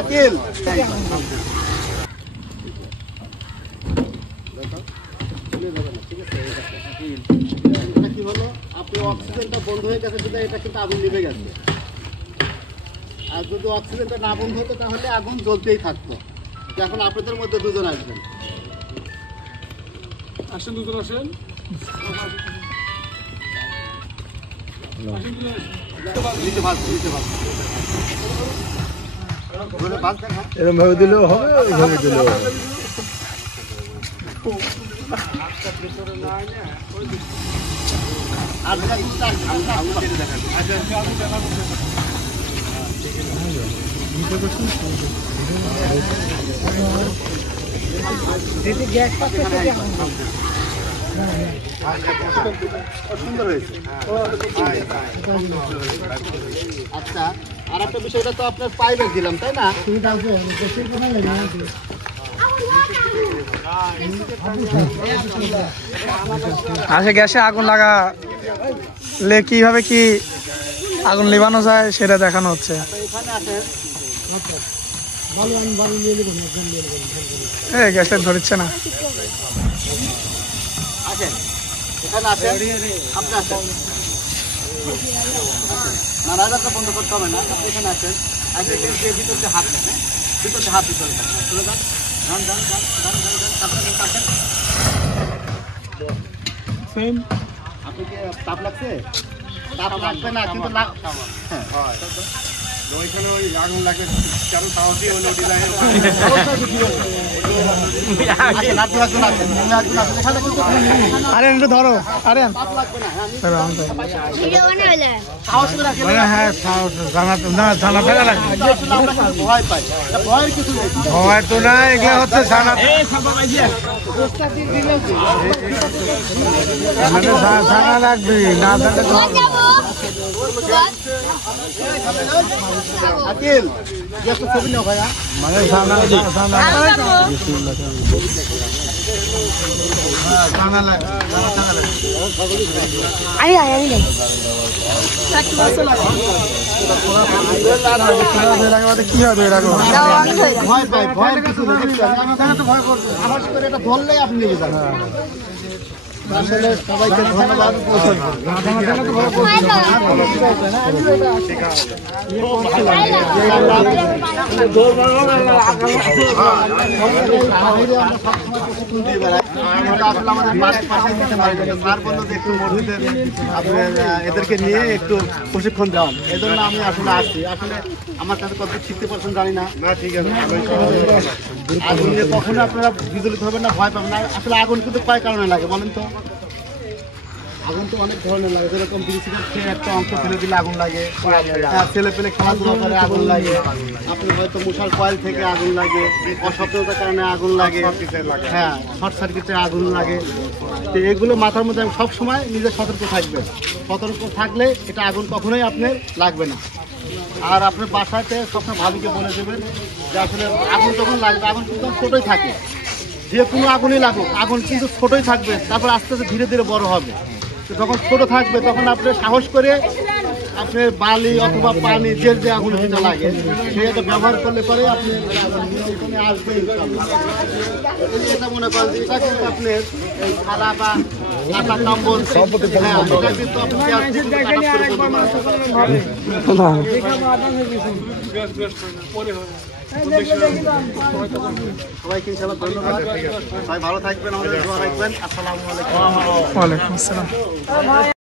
আকিল কি হলো, আপনি অক্সিজেনটা বন্ধ হয়ে গেছে, এটা কিন্তু আগুন নিভে গেছে। আর যদি অক্সিজেনটা না বন্ধ হতো তাহলে আগুন জ্বলতেই থাকতো। এখন আপনাদের মধ্যে দুজন আসবেন, আসেন দুজন আসেন। এরকম ভাবে দিলেও হবে, ওইভাবে দিলেও হবে। সুন্দর হয়েছে। আচ্ছা, আর একটা বিষয়টা তো আপনার পাইপে দিলাম, তাই না? আচ্ছা, গ্যাসে আগুন লাগালে কিভাবে কি আগুন নেভানো যায় সেটা দেখানো হচ্ছে। গ্যাসটা ধরছে না। এখানে আসেন, আপনি আসেন। না, রাজারটা বন্ধ করতে হবে না, আপনি এখানে আসেন। ভিতরে হাত দেন, ভিতরে হাত ভিতরে চলে যান। আপনি কি তাপ লাগছে? তাপ লাগবে না, কিন্তু ওইখানে ওই আগুন লাগবে কেন সাহসই হলো আরে একটু ধরো, আরে ভয় তো না, এগুলো হচ্ছে জানা লাগবে না। আকিল, একটা ছবি নাও ভাইয়া। মানে কি হবে এরকম? ভয় পাই, ভয়ের কিছু নেই। ভয় করছে, সাহস করে এটা ধরলেই আপনি নিয়ে যাবেন। আসলে সবাইকে ধন্যবাদ। এদেরকে নিয়ে একটু প্রশিক্ষণ দেওয়ান, এই জন্য আমি আসলে আসছি। আসলে আমার কাছে কত শিখতে পারছেন জানি না। ঠিক আছে, আগুন নিয়ে কখনো আপনারা বিচলিত হবেন না, ভয় পাবেন না। আসলে আগুন কিন্তু কয় কারণে লাগে বলেন তো? আগুন তো অনেক ধরনের লাগে, যেরকম বিড়ি-সিগারেট খেয়ে একটা অংশ ফেলে দিলে আগুন লাগে, ছেলে পেলে খেলাধুলা করে আগুন লাগে, আপনি হয়তো মশার কয়েল থেকে আগুন লাগে, অসতর্কতার কারণে আগুন লাগে, হ্যাঁ, শর্ট সার্কিটে আগুন লাগে। তো এগুলো মাথার মধ্যে সবসময় নিজে সতর্ক থাকবেন। সতর্ক থাকলে এটা আগুন কখনোই আপনার লাগবে না। আর আপনার বাসাতে সবসময় ভাবিকে বলে দেবেন যে আসলে আগুন যখন লাগবে, আগুন কিন্তু ছোটোই থাকে, যে কোনো আগুনই লাগুক আগুন কিন্তু ছোটোই থাকবে, তারপর আস্তে আস্তে ধীরে ধীরে বড় হবে। যখন ছোট থাকবে তখন আপনি সাহস করে আপনি বালি অথবা পানি যে আগুন যেটা লাগে সেটা ব্যবহার করলে পরে আপনি আসবে। এটা মনে করেন যে এটা কিন্তু আপনার এই খালা বা কাঁথা কম্বল এটা কিন্তু আপনি সবাইকে ইনশাআল্লাহ ধন্যবাদ। সবাই ভালো থাকবেন, আমাদের দোয়া রাখবেন। আসসালামু আলাইকুম। ওয়ালাইকুম আসসালাম।